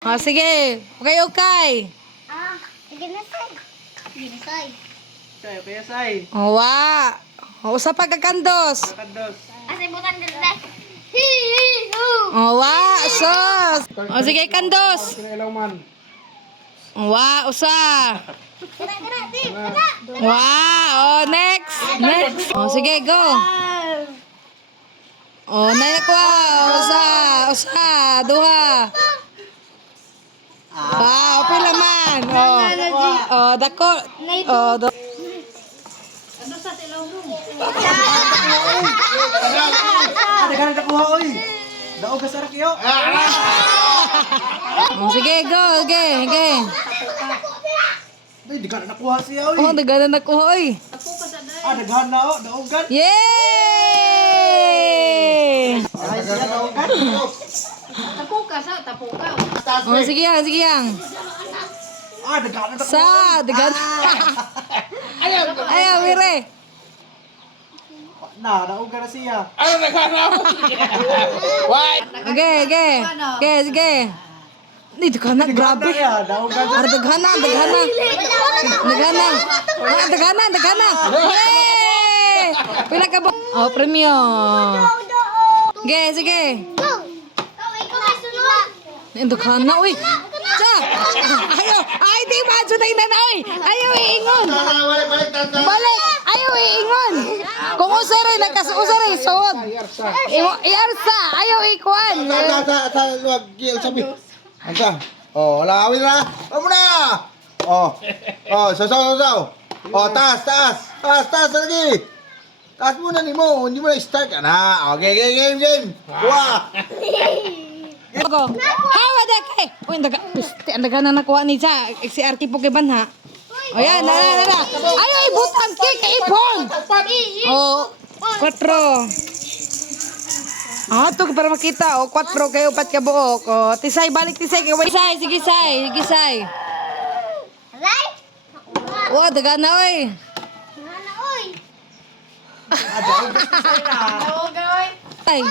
Oh, sige. Okay. Sige na, say. Sige na, say. Say, kaya say. Oh, wa. Oh, usa pa kakandos. Kakandos. Asay butan dito. Hi. Oh, wa. Sos. Oh, sige, kandos. Kinailaw man. Wa, usa. Kana, di. Kana. Wa. Oh, next. Next. Oh, sige, go. Oh, nayak wa. Usa. Usa. Duha. Wow, pila man. Oh. Oh, dako. Oh, Daghan na kuha oy. Daog ka sa rakyo. Oh, sige, go. Okay. Ay, daghan na kuha siya oy. Oh, dagana na ko, oy. Daghan na o, daogan. Yay! Ay, siya daogan. Oh, sige yang. Daghan na Sa, dagana. Ayaw, wire. daogan na siya. Okay. Sige. Dito ka na, grabe. Daogan. Dagana. Yay! Pila ka ba? Oh, premyo. Sige. Go. Ikaw ay sunod. Dagana na, uy. Sa! Ayaw! Ay, di ba? Sunay na na, uy! Ayaw, iingon! Balik! Ayaw, iingon! Kung usari, nagkas-usari, suod! Iarsa! Ayaw, ikuan! Sa luwag gil sabi. Asa? Oh, wala awin na. Vamo na. Oh. Sasaw. Oh, taas lagi. Taas muna ni mo, hindi mo na start ka na. Okay, game. Kuha. Ako! Hawa da kay! Uy, ang daga na nakuha ni sa si Arki Pokeban ha. O yan, nara. Ayaw, ibutang kay ipon! Oh, 4. Ah, ito para makita. O, 4 kayo, 4 ka buok. O, tisay, balik tisay. Sige, say. Right? O, daga na, oy. Nana, oy. Ay.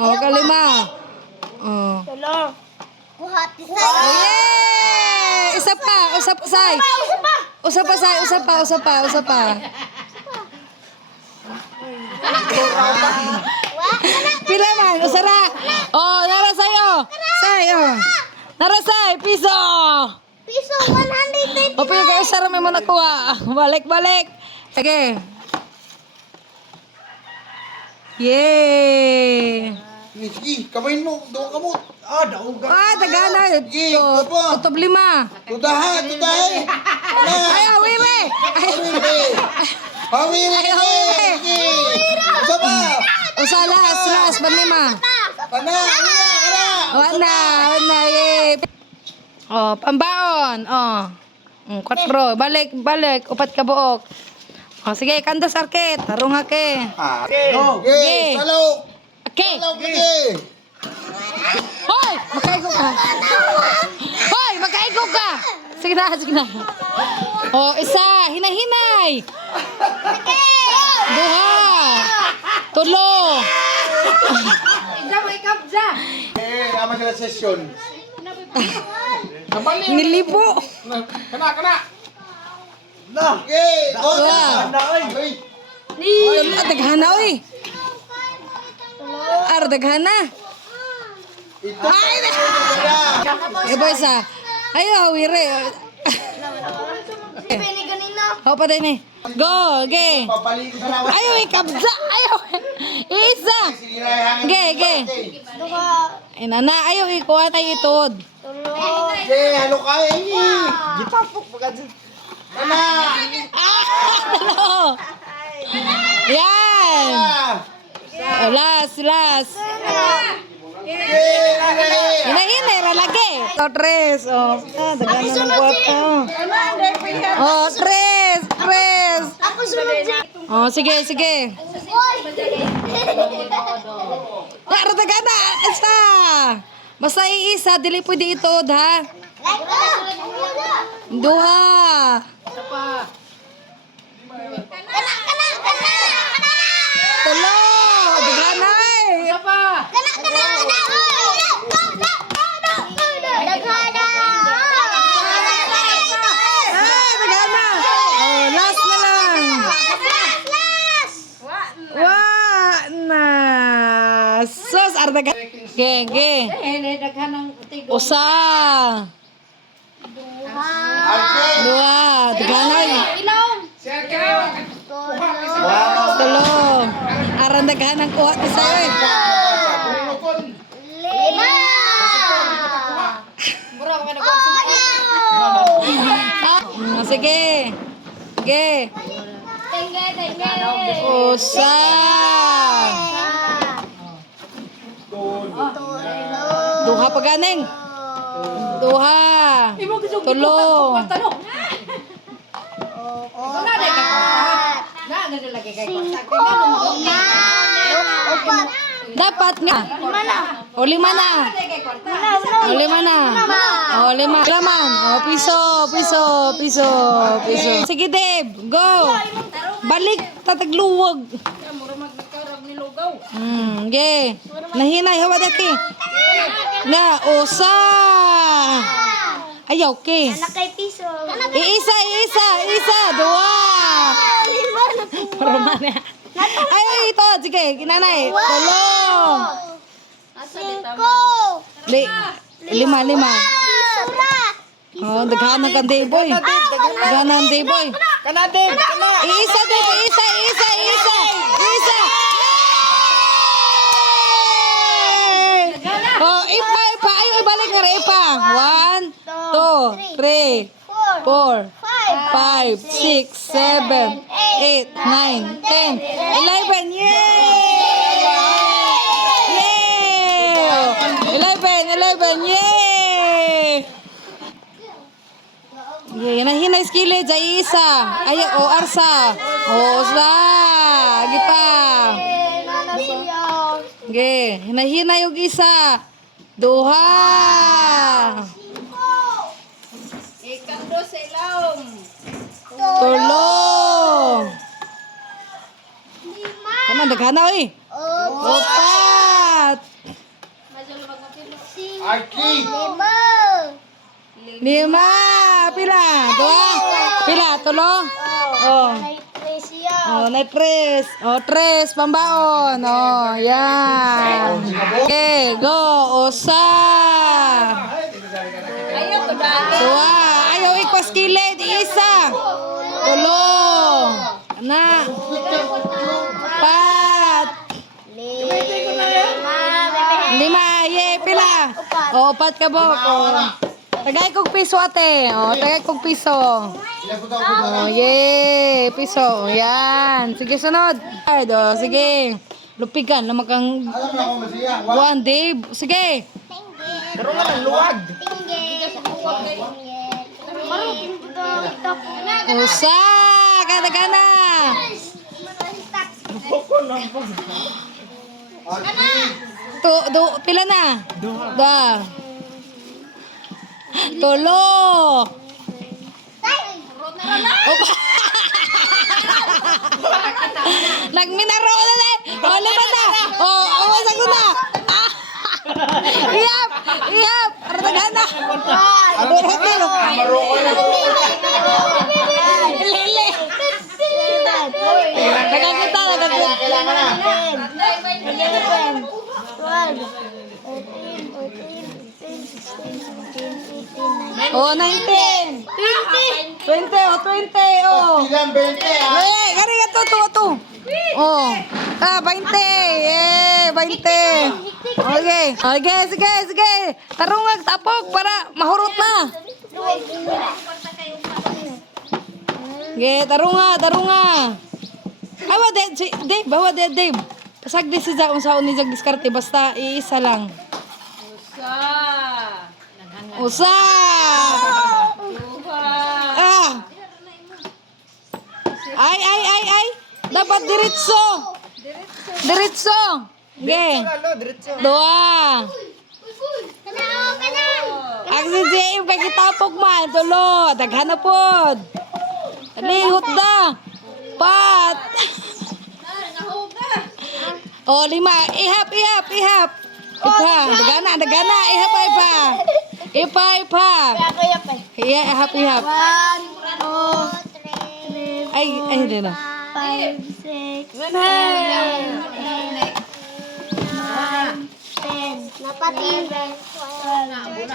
O, kalima. O. Buhat isa. Oh, yay! Isa pa, say. Usa pa. Pila man, usara. Oh, nara sayo. Sayo. Nara say, piso. Piso 120. O, pila kayo usara may mo nakuha. Balik. Sige. Yay! Sige, kabayin mo. Doon ka mo. Daogan. Ah, tagana. Sige, papa. Tutob 5. Tudahan. Ay, awire. Hawin. Sige. Isa pa. Usa last, banlima. Kana. Wala, yay. Oh, pambaon. Oh. 4. Balik. 4 ka buok. Oh, sige, kandos arket. Tarong hake. Go. Okay, salo. Okay. Salo, okay. Hoy, makaigo ka. Sige na. Oh, isa, hinay. Duha. 3. Nama sila session. Nilibo. Kana. Na. Okay. Wow. Oy. Daghana, oy. Daghana. Ito. Boy sa. Ayo, wire. Pili kanina. Ho pa din eh. Go, okay. Papaligo sa lawas. Ayaw, ikabza. Ayaw. Isa. Okay. Duha. Inana, ayaw, ikuha tayo itod. Tulo. Okay, halo kayo ini. Gitapok bagad. Kana. Dalo. Yan. Oh, last. Hinahinay, ralagi. Oh, 3. Oh, dagan na ng kwarta. Oh, 3. Ako sunod dyan. Oh, sige. Oy. Dagan na. Isa. Basta iisa, dili pwede itod, ha? Duha. Kana. 3. Dagan na eh. Kana. ardagan. Ge. Usa. Dua. Daganoy. Tulo. Aran daghan ang kuha ti sayo eh. 5. Sige. Sige. Usa. Duha pa ganing. Duha. Tulo. Dapat nga. O lima na. O lima na. O lima. Laman. O piso. Sige Dave, go. Balik tatagluwag. Ge. Nahinay hawa dati. Na usa. Ayaw ke. Kay piso. Isa. Dua. Romana. Ay, ito. Sige, kinanay. Tulo. 5. Lima. Sura. Oh, daghan ng kanday boy. Daghan ng kanday boy. Kanadin! Isa. Oh, ipa. Ayaw, ibalik nga rin, ipa. 1, 2, 3, 4, 5, 6, 7, 8, 9, 10, 11. Yay! 11. Yay! Hinay skillet sa isa. Ayaw, o arsa. O sa. Gipa. Ge, hinay yung isa. Duha. Tulo. Kana daghana oy. Opat. Arki! 5. Pila? Dua. Pila? Tulo. Oh. Na tres. Oh, tres pambaon. Oh, yan. Okay, go. Usa. Dua. Ayaw ikos kilid. Isa. Tulo. Na. Pat. 5. Ye, pila. Oh, upat ka bo. Tagay kong piso ate. Oh, tagay kong piso. Oh, yay! Piso. Yan. Sige, sunod. Oh, sige. Lupigan. Lamakang Alam na ako masiya. buwan, Dave. Sige. Pero nga ng luwag! Usa. Kada-gana. Arki! Pila na? Dua. Tulo. Opa. Nagminaro na na. O, lima na. O, umasak ko na. Iyap. Artagana. Lili. Nagkakita. Oh, 19. 20. Oh, 20. Oh. Ilan 20 ah? Eh, gari ka to. Oh. 20. Eh, 20. Okay, sige. Tarungag, tapok para mahurot na. Okay, tarunga. Awa, Dave. Pasag di si Jaon sa ni jag diskarte basta iisa lang. Usa. Ay. Dapat diretso. Okay. Dua. Ang si Jaime kay kitapok man. Tulo. Daghan na pod. Lihot na. Pat. Oh, 5. Ihap. Ipa. Dagana. Ipa. Ihap. 1, 2, 3, Ay, hindi na. 5, 6, 7, 8, 9, Napatingin. 12.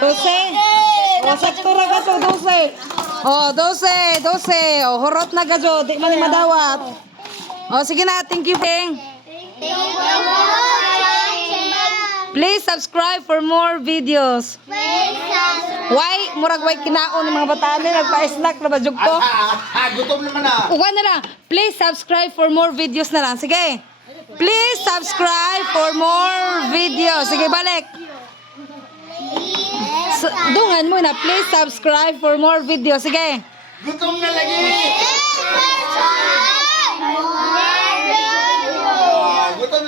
O, sakto ra ka to, 12. O, 12. O, hurot na ka, Jo. Di man ni madawat. O, sige na. Thank you, Peng. Thank you for watching. Please subscribe for more videos. Why? Murag way kinaon ng mga bataan nila. Nagpa-snack na ba, jug ko? Gutom naman ah. Uwan na lang. Please subscribe for more videos na lang. Sige. Please subscribe for more videos. Sige, balik. Dungan mo na. Please subscribe for more videos. Sige. Gutom na lagi.